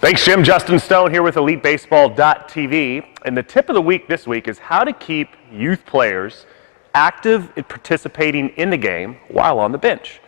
Thanks, Jim. Justin Stone here with EliteBaseball.tv. And the tip of the week this week is how to keep youth players active in participating in the game while on the bench.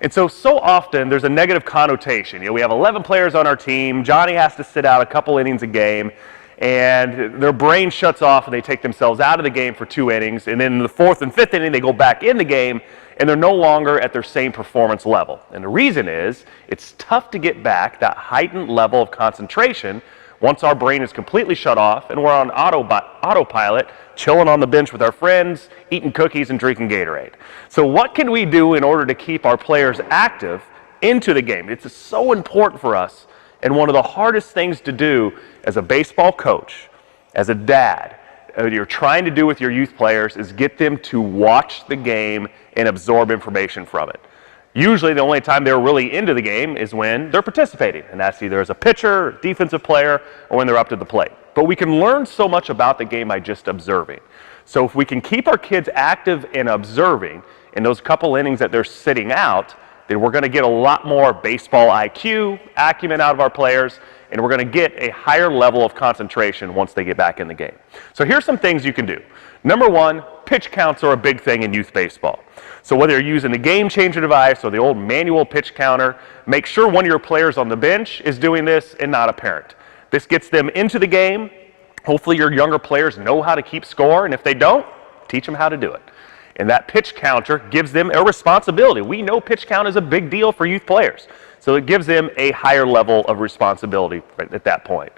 And so often there's a negative connotation. You know, we have 11 players on our team. Johnny has to sit out a couple innings a game, and their brain shuts off and they take themselves out of the game for 2 innings. And then in the 4th and 5th inning, they go back in the game and they're no longer at their same performance level. And the reason is it's tough to get back that heightened level of concentration once our brain is completely shut off and we're on autopilot, chilling on the bench with our friends, eating cookies and drinking Gatorade. So what can we do in order to keep our players active into the game? It's so important for us, and one of the hardest things to do as a baseball coach, as a dad, you're trying to do with your youth players is get them to watch the game and absorb information from it. Usually the only time they're really into the game is when they're participating, and that's either as a pitcher, defensive player, or when they're up to the plate. But we can learn so much about the game by just observing. So if we can keep our kids active and observing in those couple innings that they're sitting out, then we're going to get a lot more baseball IQ, acumen out of our players, and we're going to get a higher level of concentration once they get back in the game. So here's some things you can do. Number one, pitch counts are a big thing in youth baseball. So whether you're using the game changer device or the old manual pitch counter, make sure one of your players on the bench is doing this and not a parent. This gets them into the game. Hopefully your younger players know how to keep score, and if they don't, teach them how to do it. And that pitch counter gives them a responsibility. We know pitch count is a big deal for youth players. So it gives them a higher level of responsibility at that point.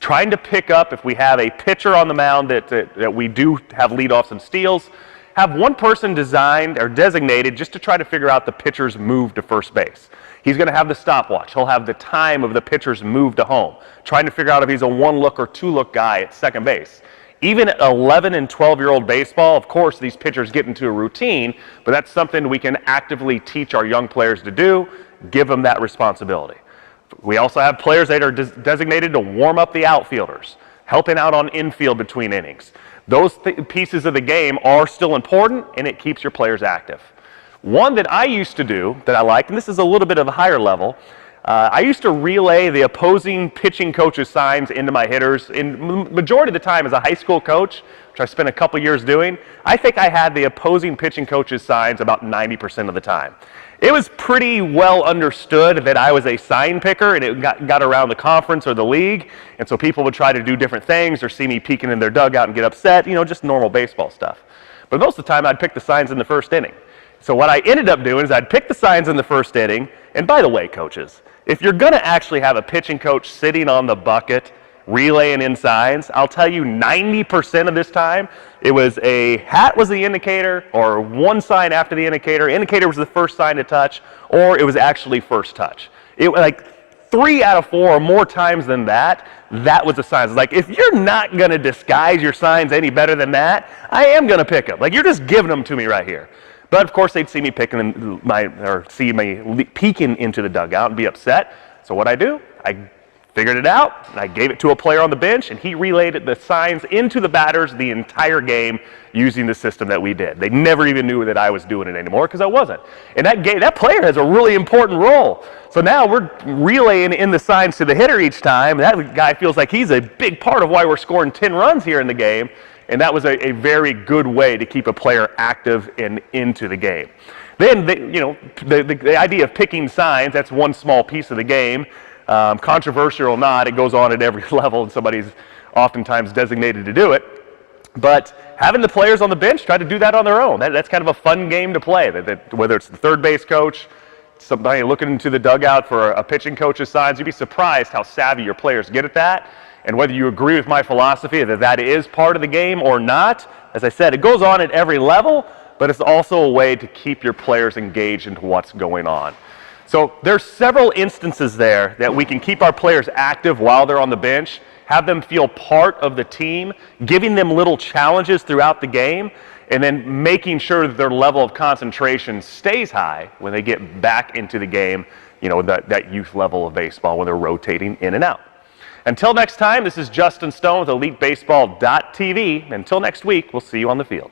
Trying to pick up, if we have a pitcher on the mound that we do have leadoffs and steals, have one person designed or designated just to try to figure out the pitcher's move to first base. He's going to have the stopwatch. He'll have the time of the pitcher's move to home, trying to figure out if he's a 1-look or 2-look guy at second base. Even at 11 and 12-year-old baseball, of course, these pitchers get into a routine, but that's something we can actively teach our young players to do, give them that responsibility. We also have players that are designated to warm up the outfielders, helping out on infield between innings. Those pieces of the game are still important, and it keeps your players active. One that I used to do that I like, and this is a little bit of a higher level, I used to relay the opposing pitching coach's signs into my hitters. In majority of the time as a high school coach, which I spent a couple years doing, I think I had the opposing pitching coach's signs about 90% of the time. It was pretty well understood that I was a sign picker, and it got around the conference or the league, and so people would try to do different things or see me peeking in their dugout and get upset, you know, just normal baseball stuff. But most of the time I'd pick the signs in the first inning. So what I ended up doing is I'd pick the signs in the first inning, and by the way, coaches, if you're going to actually have a pitching coach sitting on the bucket relaying in signs, I'll tell you 90% of this time, it was a hat was the indicator, or one sign after the indicator. Indicator was the first sign to touch, or it was actually first touch. It was like 3 out of 4 or more times than that, that was the signs. It's like, if you're not going to disguise your signs any better than that, I am going to pick them. Like, you're just giving them to me right here. But of course, they'd see me see me peeking into the dugout and be upset. So what I do, I figured it out, and I gave it to a player on the bench, and he relayed the signs into the batters the entire game using the system that we did. They never even knew that I was doing it anymore because I wasn't. And that player has a really important role. So now we're relaying in the signs to the hitter each time. That guy feels like he's a big part of why we're scoring 10 runs here in the game. And that was a very good way to keep a player active and into the game. Then, the idea of picking signs, that's one small piece of the game. Controversial or not, it goes on at every level, and somebody's oftentimes designated to do it. But having the players on the bench try to do that on their own, that's kind of a fun game to play. Whether it's the third base coach, somebody looking into the dugout for a pitching coach's signs, you'd be surprised how savvy your players get at that. And whether you agree with my philosophy that is part of the game or not, as I said, it goes on at every level, but it's also a way to keep your players engaged into what's going on. So there's several instances there that we can keep our players active while they're on the bench, have them feel part of the team, giving them little challenges throughout the game, and then making sure that their level of concentration stays high when they get back into the game, you know, that youth level of baseball when they're rotating in and out. Until next time, this is Justin Stone with EliteBaseball.tv. Until next week, we'll see you on the field.